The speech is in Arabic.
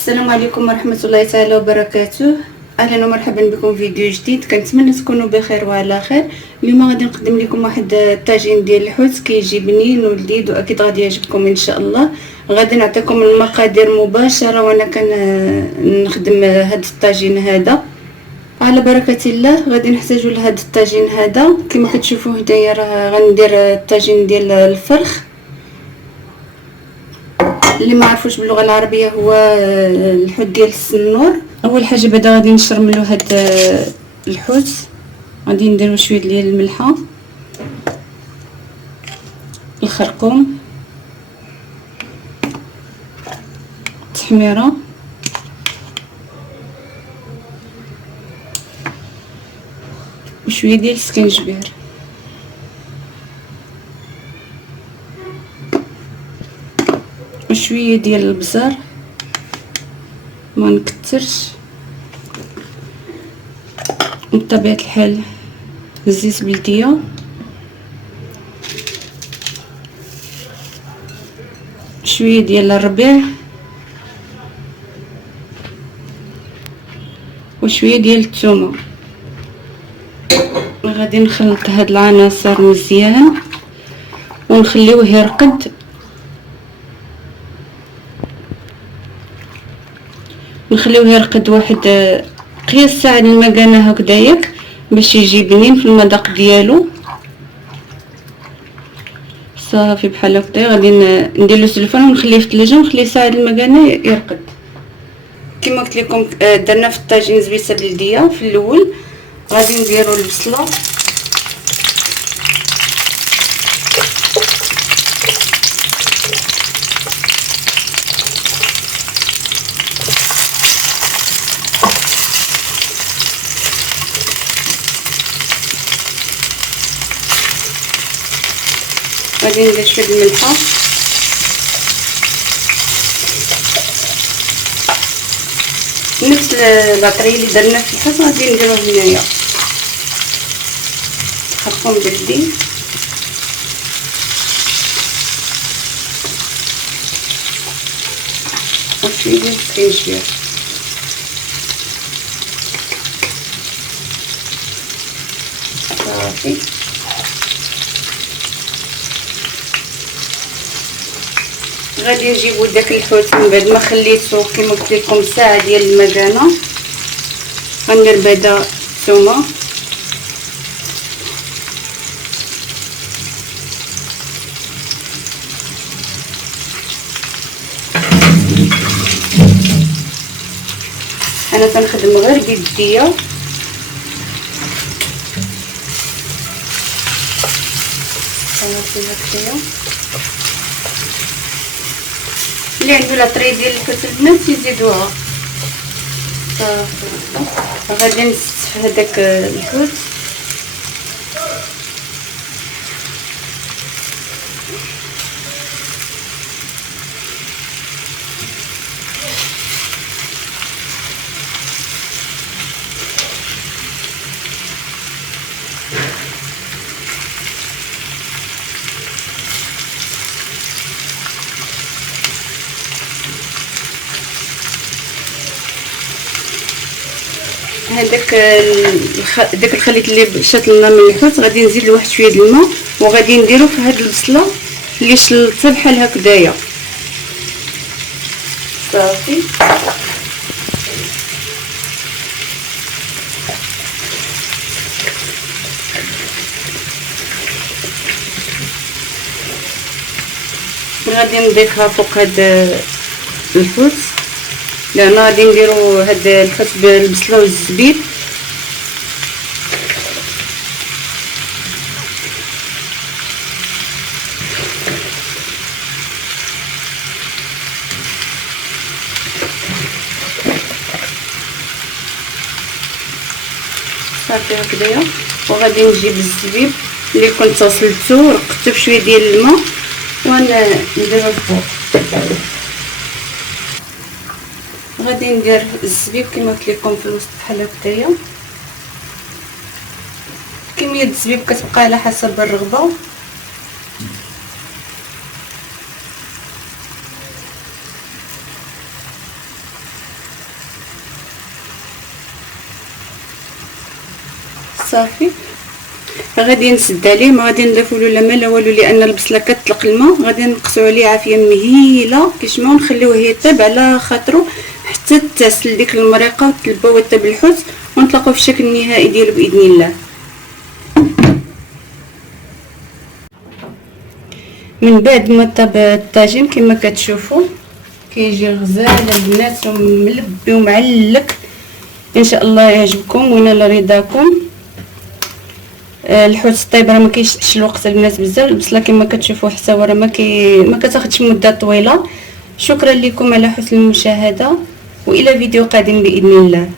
السلام عليكم ورحمة الله تعالى وبركاته. اهلا ومرحبا بكم في فيديو جديد. كنتمنى تكونوا بخير وعلى خير. اليوم غادي نقدم لكم واحد الطاجين ديال الحوت كيجي بنين ولذيذ واكيد غادي يعجبكم ان شاء الله. غادي نعطيكم المقادير مباشره وانا كنخدم هذا الطاجين هذا. على بركه الله غادي نحتاجوا لهذا الطاجين هذا. كما كتشوفوا هنايا راه غندير الطاجين ديال الفرخ. اللي ما عرفوش باللغه العربيه هو الحوت ديال السنور. اول حاجه بعدا غادي نشرملو هاد الحوت. غادي نديرو شويه ديال الملحه، الخرقوم، التحميره، وشويه ديال السكنجبير، وشويه ديال البزار ما نكترش، بطبيعه الحال الزيت بلديه، شويه ديال الربيع، وشويه ديال الثومه. غادي نخلط هاد العناصر مزيان ونخليوه يرقد. نخليوه يرقد واحد قياس ساعه المكانه هكذاياك باش يجي بنين في المذاق ديالو. صافي بحال هكذا. غادي ندير له السلفون ونخليه في الثلاجه ونخليه ساعه المكانه يرقد. كما قلت لكم درنا في الطاجين زبيسه بلديه في الاول. غادي نديروا البصله، غادي ندير شويه الملحه، نفس العطريه اللي درنا في الحوت غادي نديروه هنايا. خرقوم بلدي، وشويه ديال السكنجبير. صافي غادي نجيبو داك الحوت من بعد ما خليته كما قلت لكم ساعه ديال المكانه. غندير بعدا الثومه، انا كنخدم غير بيديا. صافي هكايا. اللي عنده لاطري ديال الحوت البنات يزيدوها. صافي غادي نستف هذاك الحوت. داك الخليط اللي شات لنا من الحوت غادي نزيد له واحد شويه د الماء وغادي نديرو في هاد البصله اللي شلتها بحال هكذايا. صافي غادي نضيفها فوق هاد الحوت لان غادي نديرو هاد الحوت بالبصله والزبيب. صافي هكذايا. وغادي نجيب الزبيب اللي كنت غسلته ورقدته بشويه ديال الماء ونديرو الفوق. غادي ندير الزبيب كما قلت لكم في الوسط بحال هكذايا. كميه الزبيب كتبقى على حسب الرغبه. صافي غادي نسد عليه، ما غادي نضيفوا له لا ما لا والو لان البصله كتطلق الماء. غادي نقصوا عليه عافيه مهيله كيشمعوا، ونخليوه يطيب على خاطرو حتى تسل ديك المريقه وتلبى ويطيب الحوت، ونطلقوا في الشكل النهائي ديالو باذن الله. من بعد ما طاب الطاجين كما كتشوفوا كيجي غزال البنات وملبي ومعلك. ان شاء الله يعجبكم وينال رضاكم. الحوت الطيب راه ما كيشدش الوقت البنات بزاف. البصله كما كتشوفوا حتى هو راه ما كتاخذش مده طويله. شكرا لكم على حسن المشاهده، والى فيديو قادم باذن الله.